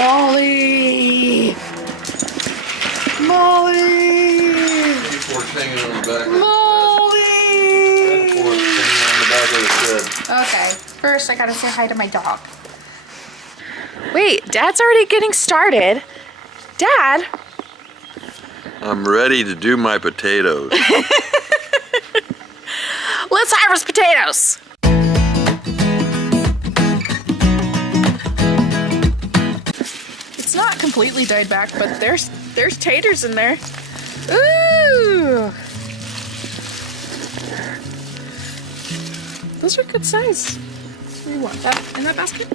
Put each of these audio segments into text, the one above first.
Molly! Molly! Fork's hanging on the back of Molly! the fork's hanging on the back of the shed. Okay, first I gotta say hi to my dog. Wait, Dad's already getting started. Dad? I'm ready to do my potatoes. Let's harvest potatoes! It's not completely died back, but there's taters in there. Ooh! Those are good size. What do you want? That in that basket?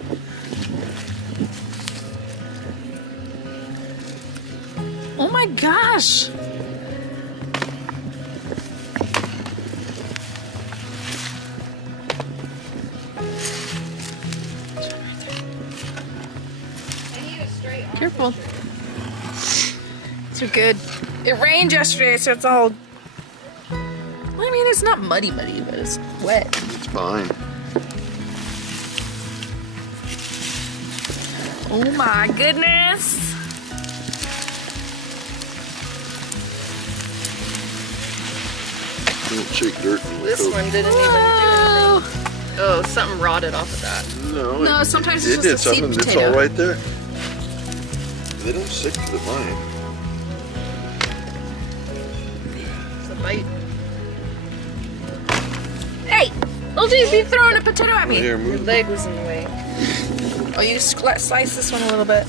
Oh my gosh! Careful. These are good. It rained yesterday, so it's all... Well, I mean, it's not muddy, but it's wet. It's fine. Oh my goodness! Don't shake dirt in the This coat. one didn't even do anything. Oh, something rotted off of that. No, sometimes it's it just did a seed something. potato. It's all right there. They don't stick to the vine. It's a bite. Hey! Little dude, be throwing a potato at me! Here, Your move. leg was in the way. Oh, you slice this one a little bit.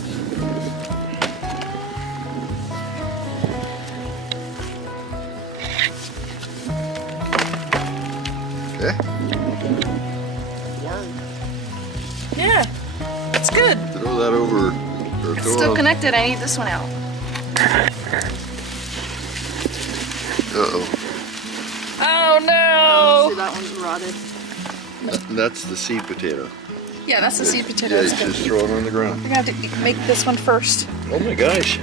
Okay. Yeah, it's good. Throw that over. Or It's throw still it- connected. I need this one out. Uh-oh. Oh no! See, that one's rotted. That's the seed potato. Yeah, that's the seed potato. Yeah, That's you good. just throw it on the ground. We're gonna have to make this one first. Oh my gosh.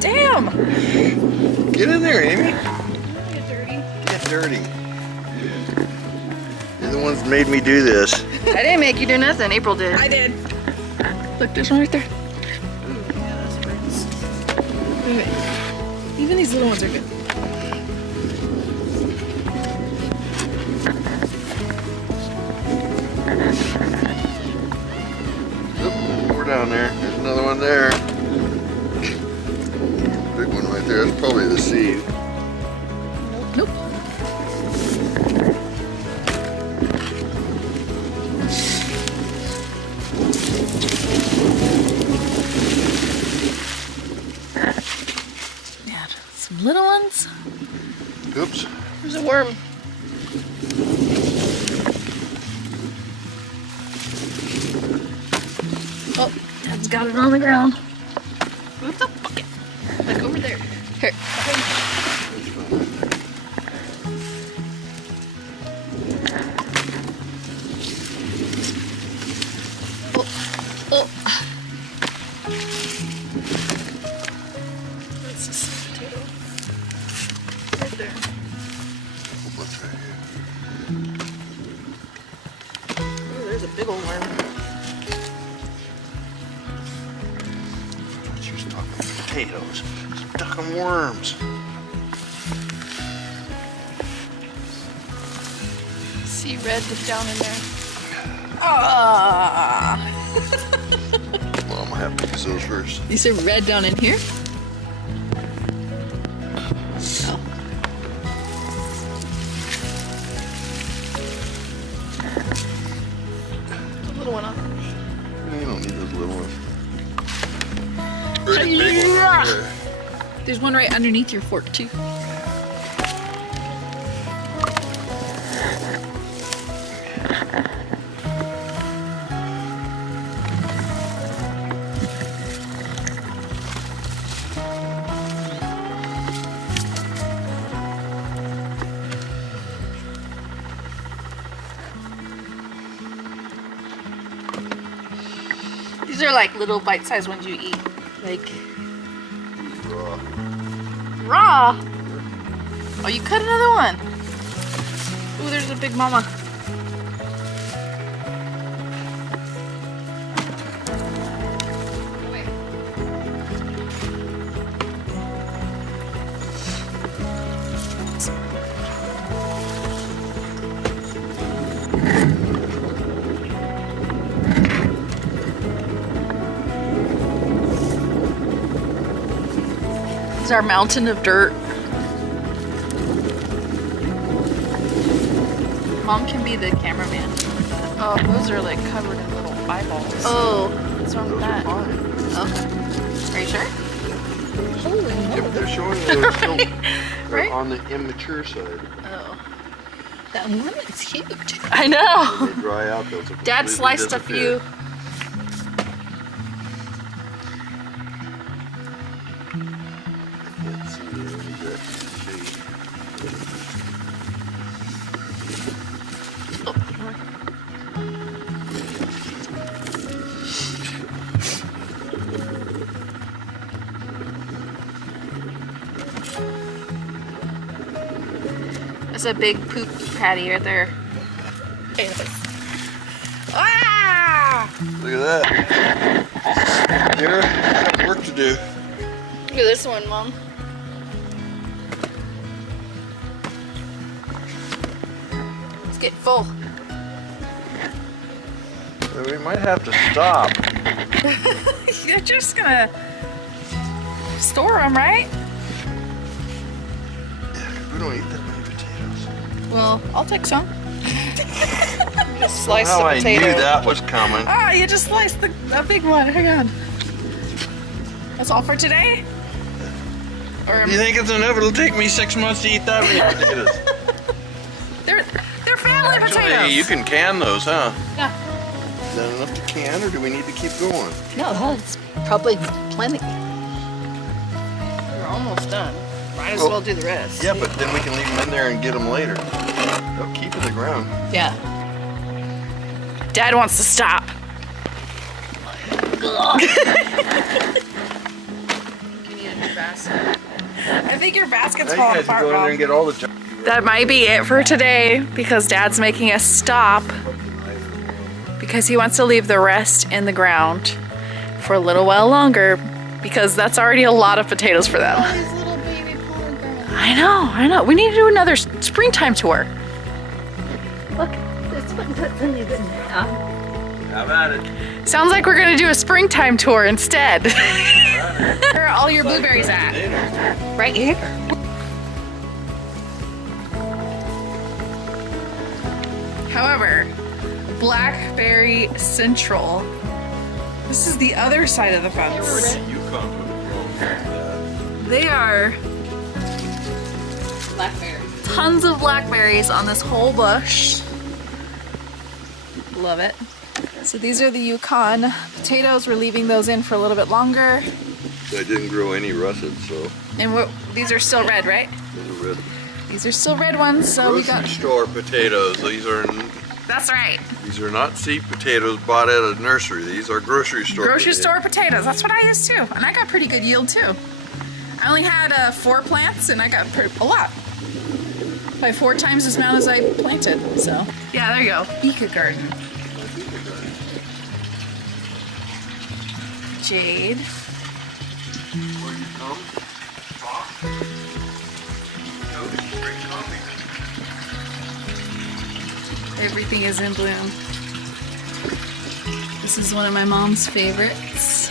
Damn! Get in there, Amy. Get dirty. Get dirty. You're the ones that made me do this. I didn't make you do nothing. April did. I did. Look, there's one right there. Wait. Even these little ones are good. Oop, more down there. There's another one there. Big one right there. That's probably the seed. Nope. Yeah, some little ones. Oops. There's a worm. Oh, Dad's got it on the ground. What's the bucket? Like over there. Here. Oh, oh. That's a sweet potato. Right there. What's right here? Oh, there's a big old worm. She was talking potatoes. She's talking worms. See red down in there. Ah! Well, I'm gonna have to use those first. You said red down in here? Oh. The little one on. You don't need those little ones. Pretty big one Yeah. right there. There's one right underneath your fork too. These are like little bite-sized ones you eat. Like Raw. raw. Oh, you cut another one. Ooh, there's a big mama. is our mountain of dirt. Mom can be the cameraman. Oh, those are like covered in little eyeballs. Oh, What's wrong with Those are that? fine. Okay. Are you sure? Yeah, but they're showing they're still Right? on the immature side. Oh. that one is huge. I know. When they dry out, they'll Dad completely sliced a disappear. few. Can't see the exact shade. There's a big poop patty right there. Ah! Look at that. Here, I got work to do. Look at this one, Mom. It's getting full. So we might have to stop. You're just gonna store them, right? We don't eat that many potatoes. Well, I'll take some. Just slice How the I potato. knew that was coming. Ah, you just sliced a big one. Hang on. That's all for today? Or You think it's enough? It'll take me 6 months to eat that many potatoes. they're family Actually, potatoes. you can can those, huh? Yeah. Is that enough to can, or do we need to keep going? No, that's probably plenty. We're almost done. Might as Well, well do the rest. Yeah, but then we can leave them in there and get them later. They'll keep in the ground. Yeah. Dad wants to stop. I think your basket's Now you falling guys can apart, go in there Mom. and get all the junk. That might be it for today because Dad's making us stop because he wants to leave the rest in the ground for a little while longer because that's already a lot of potatoes for them. These little baby pomegranates. I know. We need to do another springtime tour. Look, this one doesn't even have. How about it? Sounds like we're gonna do a springtime tour instead. Where are all your blueberries at? Right here. However, Blackberry Central. This is the other side of the fence. Yukon would have grown from that. They are Blackberries. tons of blackberries on this whole bush. Love it. So these are the Yukon potatoes. We're leaving those in for a little bit longer. I didn't grow any russet, so And these are still red, right? those are red. These are still red ones, so we Grocery got... store potatoes. That's right. These are not seed potatoes bought at a nursery. These are grocery store. Grocery potatoes. store potatoes. That's what I used too. And I got pretty good yield too. I only had 4 plants and I got a lot. By 4 times as amount as I planted, so. Yeah, there you go. Eco garden. Jade. Where you come? Talk. No, spring coffee. Everything is in bloom. This is one of my mom's favorites.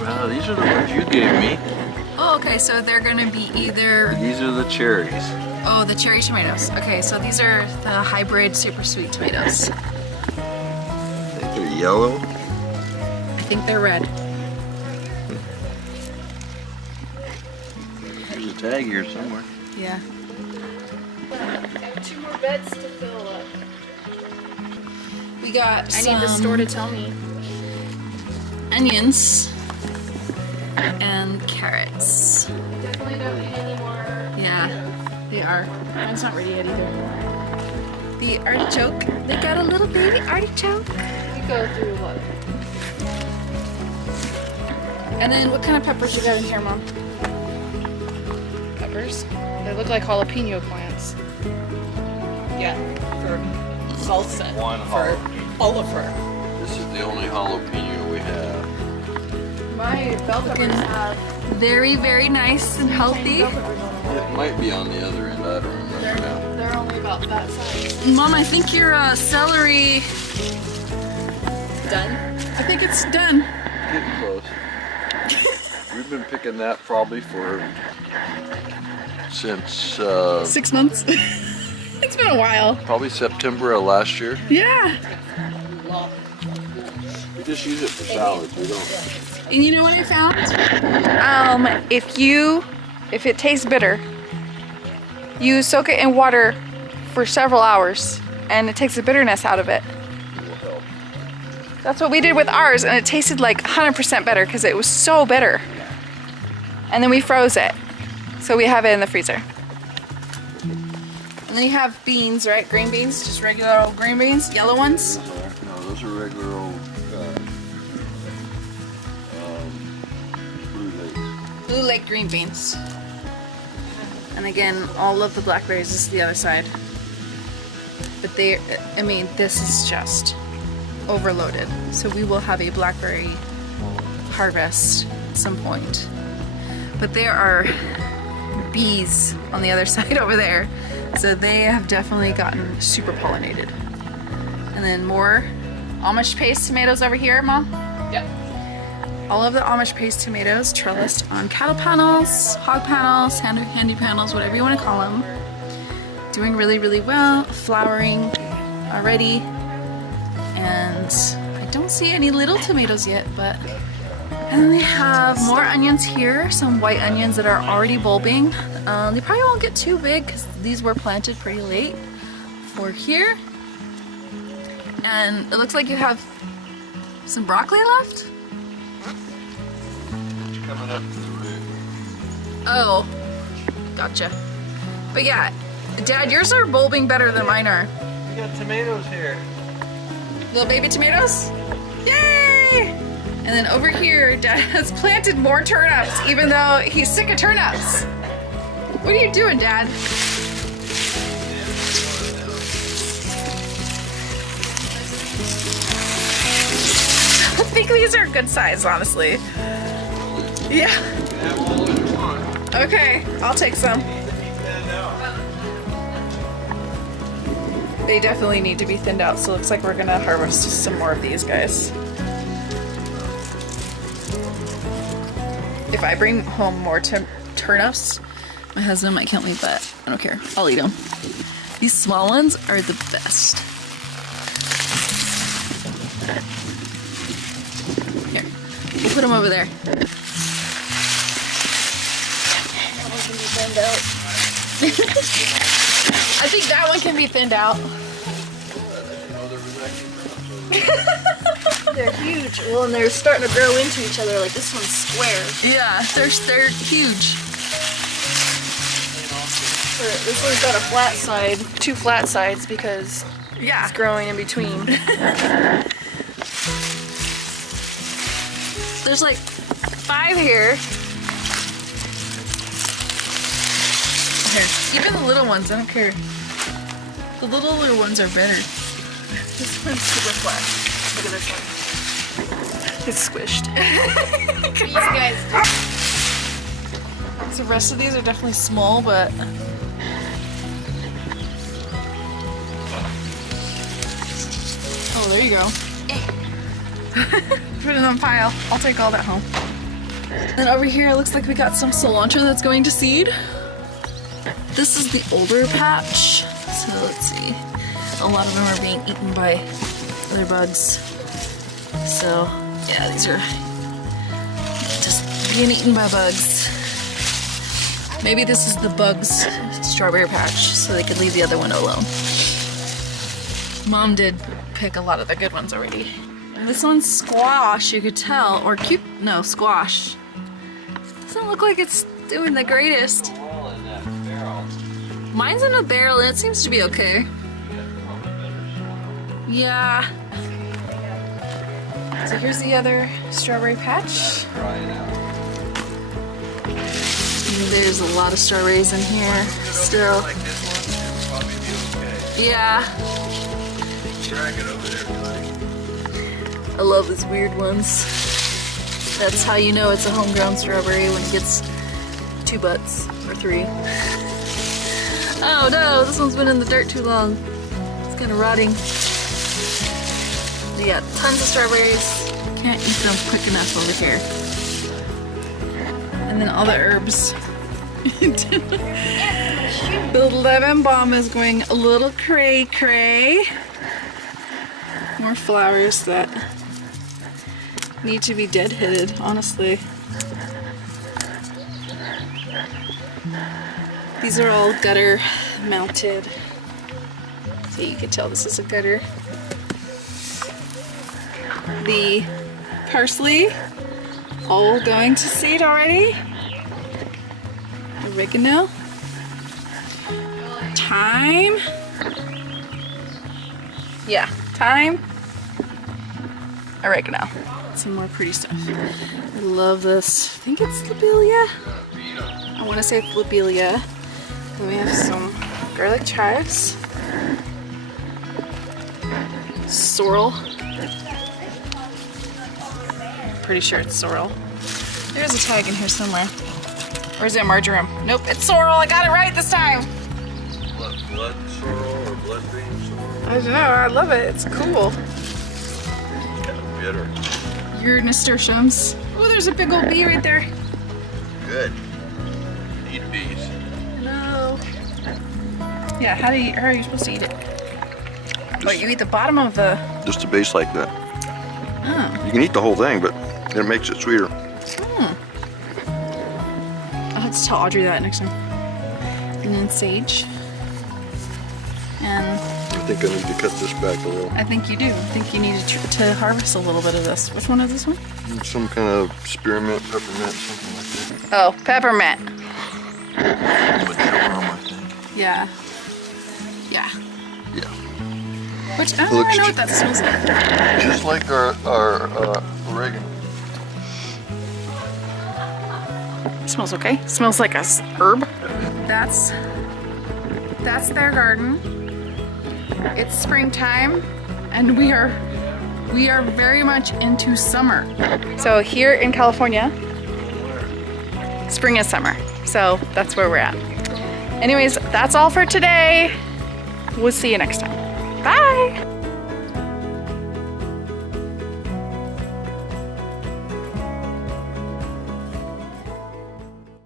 Wow, these are the ones you gave me. Oh, okay, so they're gonna be either, These are the cherries. oh, the cherry tomatoes. Okay, so these are the hybrid super sweet tomatoes. I think they're yellow. I think they're red. There's a tag here somewhere. Yeah. 2 more beds to fill up. We got I need the store to tell me. onions and carrots. Definitely don't need any more. Yeah, they are. Mine's not ready yet either. The artichoke. They got a little baby artichoke. We go through what? And then what kind of peppers you got in here, Mom? flowers. They look like jalapeno plants. Yeah, for salsa. One for jalapeno. Oliver. This is the only jalapeno we have. My bell peppers have very, very nice and healthy. It might be on the other end. I don't remember now. They're only about that size. Mom, I think your celery. Done? I think it's done. Getting close. We've been picking that probably since 6 months. It's been a while. probably September of last year. Yeah. We just use it for salads. We don't. And you know what I found? If it tastes bitter, you soak it in water for several hours and it takes the bitterness out of it. That's what we did with ours, and it tasted like 100% better because it was so bitter. And then we froze it. So we have it in the freezer. And then you have beans, right? Green beans, just regular old green beans, yellow ones. Those are regular old Blue Lakes. Blue Lake green beans. And again, all of the blackberries is the other side. But this is just overloaded. So we will have a blackberry harvest at some point. But there are bees on the other side over there. So they have definitely gotten super pollinated. And then more Amish paste tomatoes over here, Mom. Yep. All of the Amish paste tomatoes trellised on cattle panels, hog panels, handy panels, whatever you want to call them. Doing really, really well, flowering already. And I don't see any little tomatoes yet, but... And then we have more onions here, some white onions that are already bulbing. They probably won't get too big because these were planted pretty late for here. And it looks like you have some broccoli left. Coming up to the root. Oh, gotcha. But yeah, Dad, yours are bulbing better than mine are. We got tomatoes here. Little baby tomatoes? Yay! And then over here, Dad has planted more turnips, even though he's sick of turnips. What are you doing, Dad? I think these are good size, honestly. Yeah. Okay, I'll take some. They definitely need to be thinned out, so it looks like we're gonna harvest some more of these guys. If I bring home more turnips, my husband might kill me, but I don't care. I'll eat them. These small ones are the best. Here, we'll put them over there. I think that one can be thinned out. They're huge. Well, and they're starting to grow into each other. Like this one's square. Yeah, they're huge. This one's got a flat side, 2 flat sides because Yeah. it's growing in between. There's like 5 here. Here, even the little ones, I don't care. The littler ones are better. This one's super flat. Look at this one. It's squished. These guys. The rest of these are definitely small, but oh, there you go. Put it on pile. I'll take all that home. Then over here, it looks like we got some cilantro that's going to seed. This is the older patch. So let's see. A lot of them are being eaten by other bugs. So yeah, these are just being eaten by bugs. Maybe this is the bugs' strawberry patch, so they could leave the other one alone. Mom did pick a lot of the good ones already. And this one's squash, you could tell, or squash. Doesn't look like it's doing the greatest. Mine's in a barrel and it seems to be okay. Yeah. So here's the other strawberry patch. There's a lot of strawberries in here still. Yeah. I love these weird ones. That's how you know it's a homegrown strawberry, when it gets 2 butts or 3. Oh no, this one's been in the dirt too long. It's kind of rotting. We got tons of strawberries. Can't eat them quick enough over here. And then all the herbs. The lemon balm is going a little cray cray. More flowers that need to be deadheaded, honestly. These are all gutter mounted. So you can tell this is a gutter. The parsley, all going to seed already. Oregano. Thyme. Yeah, thyme. Oregano. Some more pretty stuff. I love this. I think it's lobelia. I want to say it's lobelia. Then we have some garlic chives. Sorrel. Pretty sure it's sorrel. There's a tag in here somewhere. Or is it marjoram? Nope, it's sorrel. I got it right this time. Blood sorrel or blood vein sorrel? I don't know. I love it. It's cool. Kind of bitter. Your nasturtiums. Oh, there's a big old bee right there. Good. Eat bees. No. Yeah, how are you supposed to eat it? What, you eat the bottom of the... Just a base like that. Oh. You can eat the whole thing, but it makes it sweeter. I'll have to tell Audrey that next time. And then sage. And I think I need to cut this back a little. I think you do. I think you need to harvest a little bit of this. Which one is this one? Some kind of spearmint, peppermint, something like Oh, peppermint. that. Marjoram, I think. Yeah. Yeah. Yeah. Which, I Looks know what that smells like. Just like our oregano. It smells okay. It smells like a herb. That's their garden. It's springtime, and we are very much into summer. So here in California, spring is summer. So that's where we're at. Anyways, that's all for today. We'll see you next time. Bye.